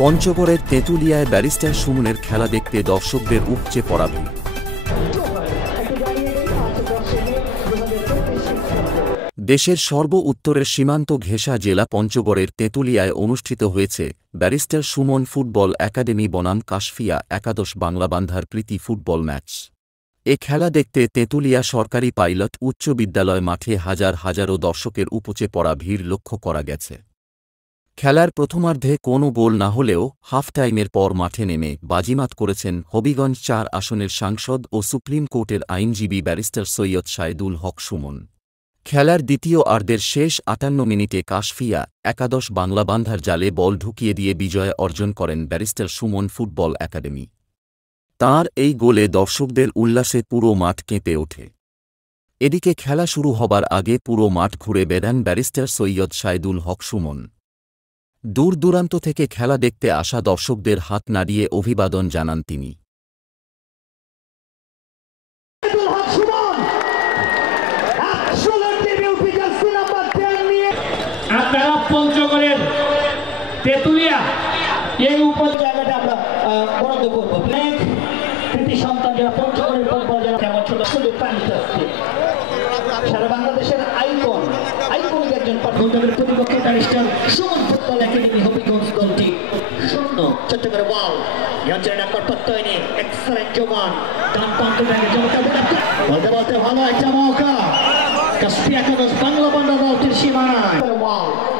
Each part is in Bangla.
পঞ্চগড়ের তেঁতুলিয়ায় ব্যারিস্টার সুমনের খেলা দেখতে দর্শকদের উপচে পড়া ভিড়। দেশের সর্ব উত্তরের সীমান্ত ঘেঁষা জেলা পঞ্চগড়ের তেঁতুলিয়ায় অনুষ্ঠিত হয়েছে ব্যারিস্টার সুমন ফুটবল একাডেমি বনাম কাশফিয়া একাদশ বাংলাবান্ধার প্রীতি ফুটবল ম্যাচ। এ খেলা দেখতে তেঁতুলিয়া সরকারি পাইলট উচ্চ বিদ্যালয় মাঠে হাজারো দর্শকের উপচে পড়া ভিড় লক্ষ্য করা গেছে। খেলার প্রথমার্ধে কোনো গোল না হলেও হাফ টাইমের পর মাঠে নেমে বাজিমাত করেছেন হবিগঞ্জ ৪ আসনের সাংসদ ও সুপ্রিম কোর্টের আইনজীবী ব্যারিস্টার সৈয়দ সাইদুল হক সুমন। খেলার দ্বিতীয়ার্ধের শেষ ৫৮ মিনিটে কাশফিয়া একাদশ বাংলাবান্ধার জালে বল ঢুকিয়ে দিয়ে বিজয় অর্জন করেন ব্যারিস্টার সুমন ফুটবল একাডেমি। তাঁর এই গোলে দর্শকদের উল্লাসে পুরো মাঠ কেঁপে ওঠে। এদিকে খেলা শুরু হবার আগে পুরো মাঠ ঘুরে বেড়ান ব্যারিস্টার সৈয়দ সাইদুল হক সুমন। দূর দূরান্ত থেকে খেলা দেখতে আসা দর্শকদের হাত নাড়িয়ে অভিবাদন জানান তিনি। আপনারা পঞ্চগড়ের তেঁতুলিয়া এই উপজেলাটা আমরা বরাদ্দ করব। কৃতি সন্তান যারা পঞ্চগড়ের ফুটবল যারা কেমন ছোট সুযোগ পানিতে আসছে সারা বাংলাদেশের আইকনিক একজন পঞ্চগড়ের প্রতিপক্ষে barrister Suman football academy Habiganj দলটি 0 ছোট্ট করে বল ইয়াঞ্চের নাম্বার প্রত্যয়নে এক্সেলেন্ট জোগান ডান প্রান্ত থেকে চমৎকার বলতে বলতে ভালো একটা মৌকা কাশফিয়া একাদশ বাংলাবান্ধা দলটির সীমানায়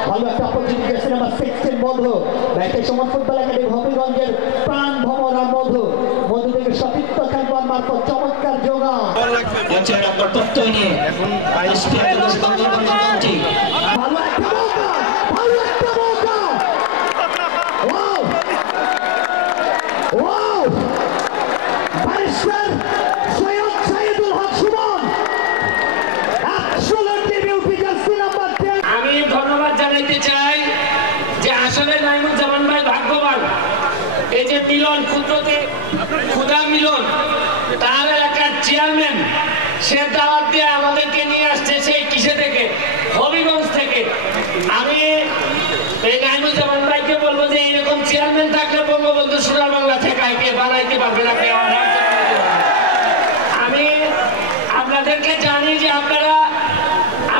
ভালো একটা অপরচুনিটি গেছে নাম্বার 16 বন্ধু ব্যাটে সুমন ফুটবল একাডেমি হবিগঞ্জের প্রাণ ভমরা মধু থেকে সতীর্থ খেলোয়াড় মারফত চমৎকার জোগান ইয়াঞ্চের নাম্বার প্রত্যয়নে কাশফিয়া একাদশ বাংলাবান্ধা দলটি ভালো একটা মৌকা ওয়াও ব্যারিস্টার সৈয়দ সাইদুল হক সুমন আমি ধন্যবাদ জানাইতে চাই যে আসলে নাইমুজ্জামান ভাই ভাগ্যবান। এই যে মিলন ক্ষুদা মিলন তার এলাকার চেয়ারম্যান সে দাওয়াত দিয়ে আমাদেরকে নিয়ে আসছে সেই কিসে থেকে হবিগঞ্জ থেকে। আমি এই নাইমুজ্জামান ভাইকে বলবো যে এরকম চেয়ারম্যান থাকলে বঙ্গবন্ধু সোনার বাংলা থেকে বানাইতে পারবে না। আমি আপনাদেরকে জানি যে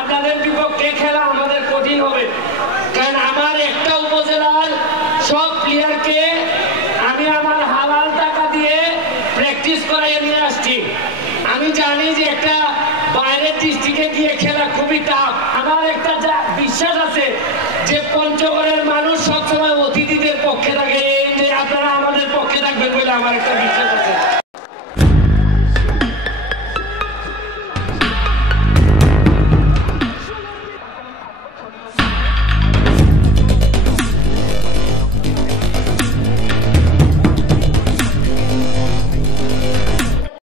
আপনাদের বিপক্ষে খেলা আমাদের কঠিন হবে, কারণ আমার একটা উপজেলার সব প্লেয়ারকে আমি আমার হালাল টাকা দিয়ে প্র্যাকটিস করাইয়ে নিয়ে আসছি। আমি জানি যে একটা বাইরের ডিস্ট্রিক্টে গিয়ে খেলা খুবই টাফ। আমার একটা বিশ্বাস আছে যে পঞ্চগড়ের মানুষ সবসময় অতিথিদের পক্ষে থাকে, এই যে আপনারা আমাদের পক্ষে থাকবেন বলে আমার একটা বিশ্বাস আছে।